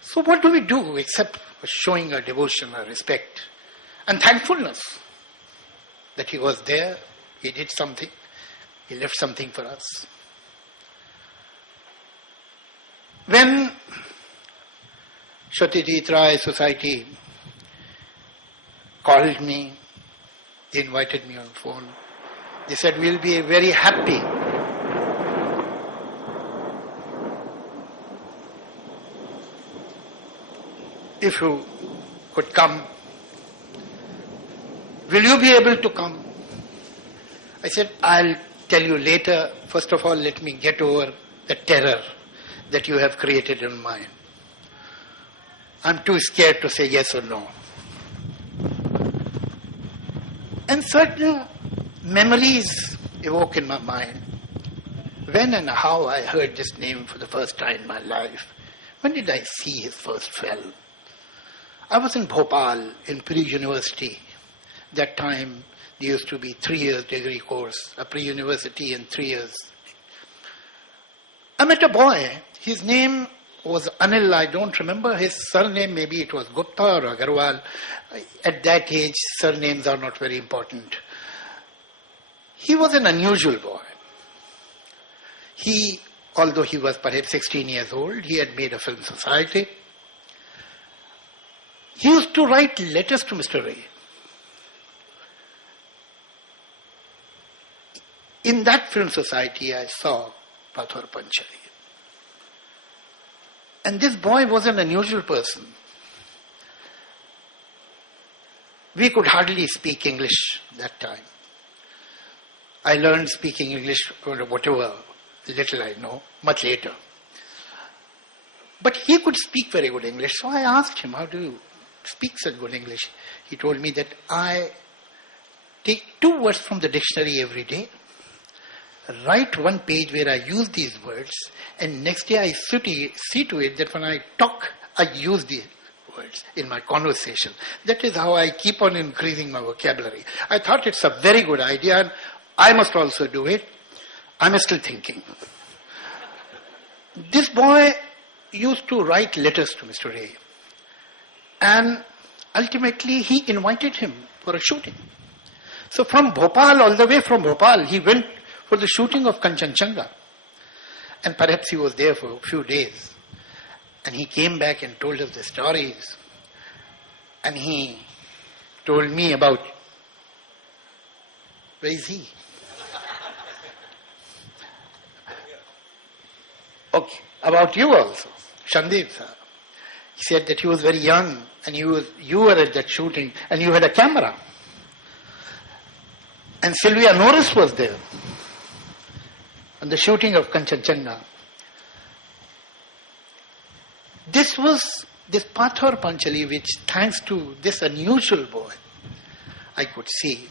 So what do we do except showing our devotion, our respect, and thankfulness that he was there, he did something, he left something for us. When Satyajit Rai Society called me, they invited me on phone. They said, we'll be very happy if you could come. Will you be able to come? I said, I'll tell you later. First of all, let me get over the terror that you have created in mind. I'm too scared to say yes or no. And certain memories evoke in my mind. When and how I heard this name for the first time in my life. When did I see his first film? I was in Bhopal, in pre-university. That time, there used to be 3 years degree course, a pre-university and 3 years. I met a boy. His name was Anil. I don't remember his surname. Maybe it was Gupta or Agarwal. At that age, surnames are not very important. He was an unusual boy. Although he was perhaps 16 years old, he had made a film society. He used to write letters to Mr. Ray. In that film society, I saw Pathor Panchali. And this boy was an unusual person. We could hardly speak English that time. I learned speaking English, or whatever little I know, much later. But he could speak very good English, so I asked him, how do you speak such good English? He told me that I take 2 words from the dictionary every day, write 1 page where I use these words, and next day I see to it that when I talk, I use the words in my conversation. That is how I keep on increasing my vocabulary. I thought it's a very good idea, and I must also do it. I'm still thinking. This boy used to write letters to Mr. Ray. And ultimately, he invited him for a shooting. So from Bhopal, all the way from Bhopal, he went for the shooting of Kanchenjunga. And perhaps he was there for a few days. And he came back and told us the stories. And he told me about, where is he? Okay, about you also, Shandeep sir. He said that he was very young and you were at that shooting and you had a camera. And Sylvia Norris was there on the shooting of Kanchenjunga. This was this Pathor Panchali, which thanks to this unusual boy, I could see.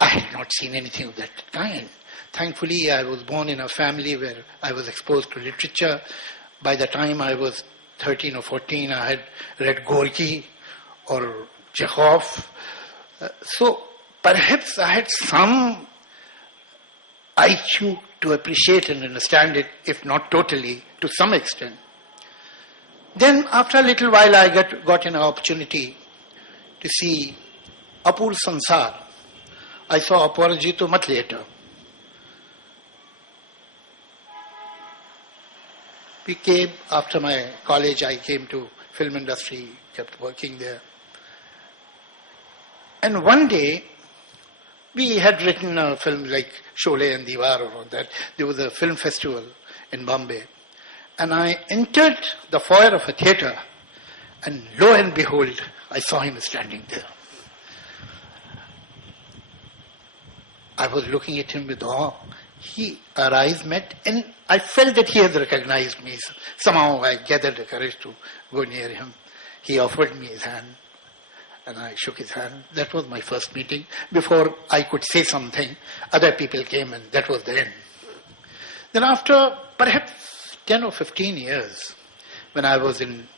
I had not seen anything of that kind. Thankfully, I was born in a family where I was exposed to literature. By the time I was 13 or 14, I had read Gorky or Chekhov. So perhaps I had some IQ to appreciate and understand it, if not totally, to some extent. Then after a little while, I got an opportunity to see Apur Sansar. I saw Aparajito much later. We came, after my college, I came to film industry, kept working there. And one day, we had written a film like Sholay and Diwar or all that. There was a film festival in Bombay. And I entered the foyer of a theatre, and lo and behold, I saw him standing there. I was looking at him with awe. Our eyes met, and I felt that he had recognized me. Somehow I gathered the courage to go near him. He offered me his hand, and I shook his hand. That was my first meeting. Before I could say something, other people came, and that was the end. Then after perhaps 10 or 15 years, when I was in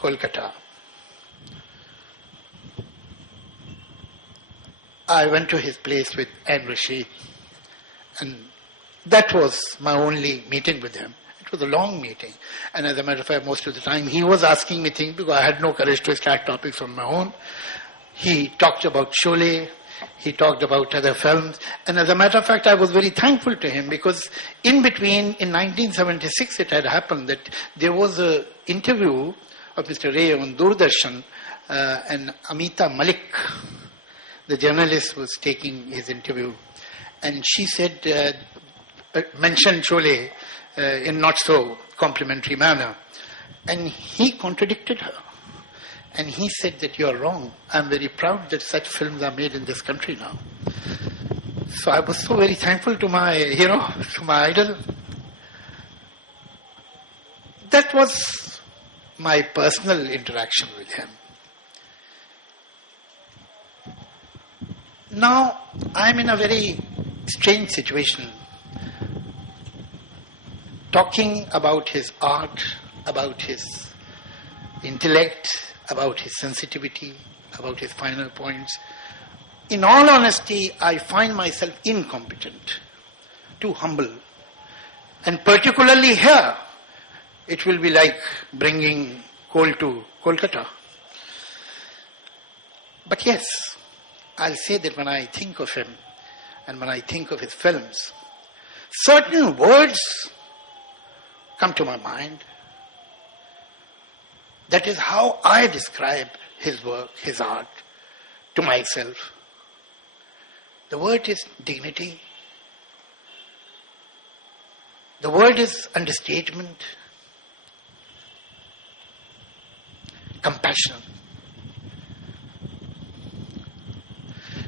Kolkata, I went to his place with Anne Rashid. And that was my only meeting with him. It It was a long meeting. And as a matter of fact, most of the time he was asking me things because I had no courage to start topics on my own. He talked about Sholay. He talked about other films. And as a matter of fact, I was very thankful to him because in between, in 1976, it had happened that there was an interview of Mr. Ray on Doordarshan, and Amita Malik, the journalist, was taking his interview. And she said, mentioned Sholay in not so complimentary manner. And he contradicted her. And he said that you're wrong. I'm very proud that such films are made in this country now. So I was so very thankful to my, to my idol. That was my personal interaction with him. Now, I'm in a very strange situation. Talking about his art, about his intellect, about his sensitivity, about his final points. In all honesty, I find myself incompetent, too humble. And particularly here, it will be like bringing coal to Kolkata. But yes, I'll say that when I think of him and when I think of his films, certain words come to my mind. That is how I describe his work, his art, to myself. The word is dignity. The word is understatement, compassion.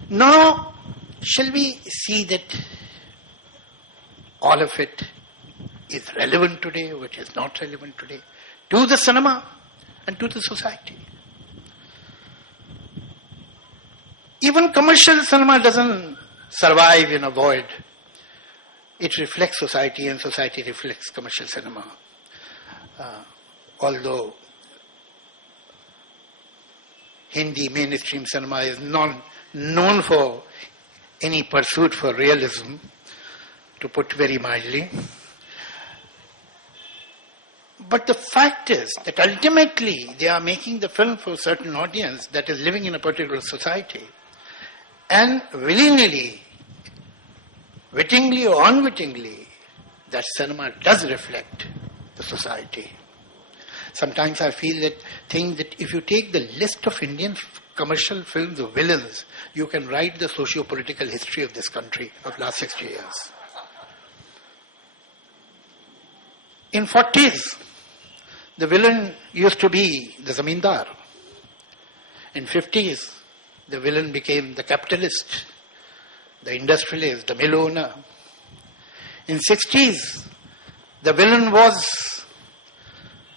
Now, shall we see that all of it is relevant today, which is not relevant today, to the cinema and to the society? Even commercial cinema doesn't survive in a void. It reflects society and society reflects commercial cinema. Although Hindi mainstream cinema is not known for any pursuit for realism, to put very mildly. But the fact is that ultimately they are making the film for a certain audience that is living in a particular society. And willingly, wittingly or unwittingly, that cinema does reflect the society. Sometimes I feel that if you take the list of Indian commercial films of villains, you can write the socio-political history of this country of last 60 years. In 40s, the villain used to be the zamindar. In 50s, the villain became the capitalist, the industrialist, the mill owner. In 60s, the villain was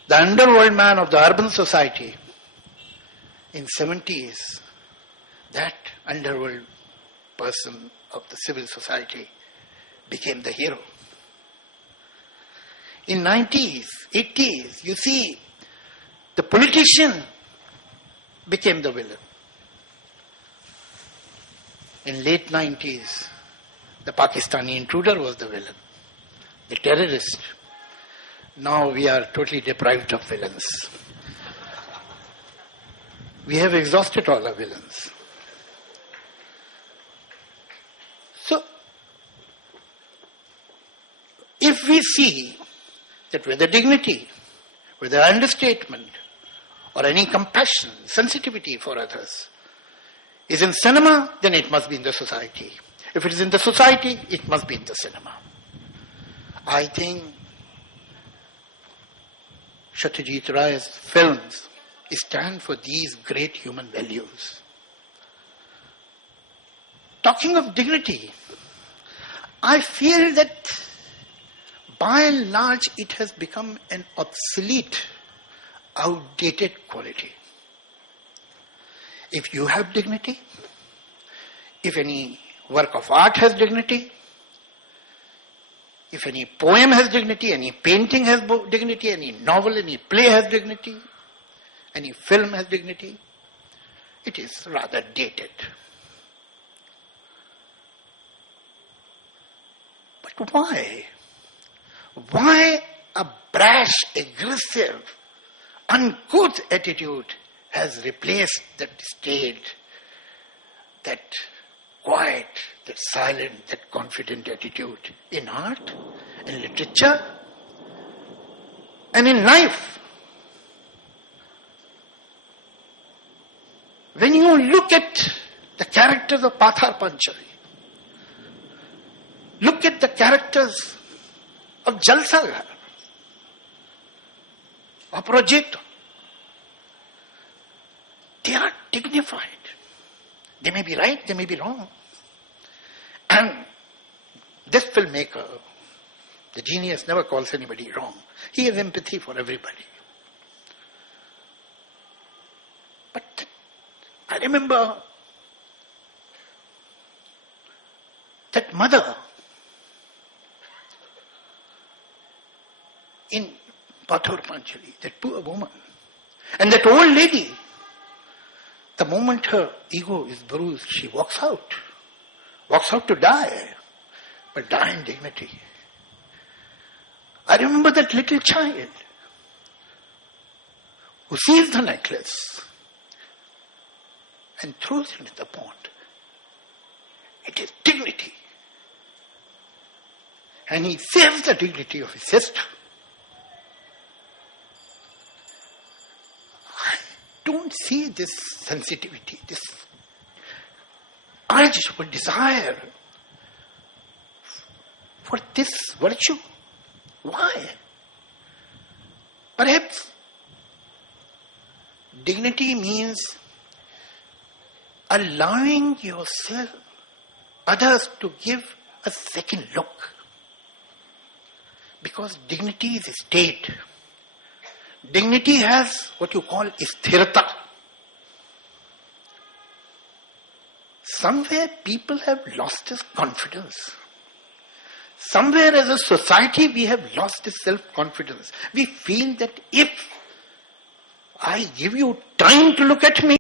the underworld man of the urban society. In 70s, that underworld person of the civil society became the hero. In 90s, 80s, you see, the politician became the villain. In late 90s, the Pakistani intruder was the villain, the terrorist. Now we are totally deprived of villains. We have exhausted all our villains. So, if we see that whether dignity, whether understatement, or any compassion, sensitivity for others is in cinema, then it must be in the society. If it is in the society, it must be in the cinema. I think Satyajit Ray's films stand for these great human values. Talking of dignity, I feel that by and large it has become an obsolete, outdated quality. If you have dignity, if any work of art has dignity, if any poem has dignity, any painting has dignity, any novel, any play has dignity, any film has dignity, it is rather dated. But why? Why A brash, aggressive, uncouth attitude has replaced that staid, that quiet, that silent, that confident attitude in art, in literature, and in life. When you look at the characters of Pathar Panchali, look at the characters of Jalsaghar, Aparajita. They are dignified. They may be right, they may be wrong. And this filmmaker, the genius, never calls anybody wrong. He has empathy for everybody. But I remember that mother in Pathar Panchali, that poor woman, and that old lady, the moment her ego is bruised, she walks out to die, but die in dignity. I remember that little child who sees the necklace and throws it into the pond. It is dignity. And he saves the dignity of his sister. I don't see this sensitivity, this urge for desire for this virtue. Why? Perhaps dignity means allowing yourself, others to give a second look. Because dignity is a state. Dignity has what you call sthirata. Somewhere people have lost this confidence. Somewhere as a society we have lost this self-confidence. We feel that if I give you time to look at me,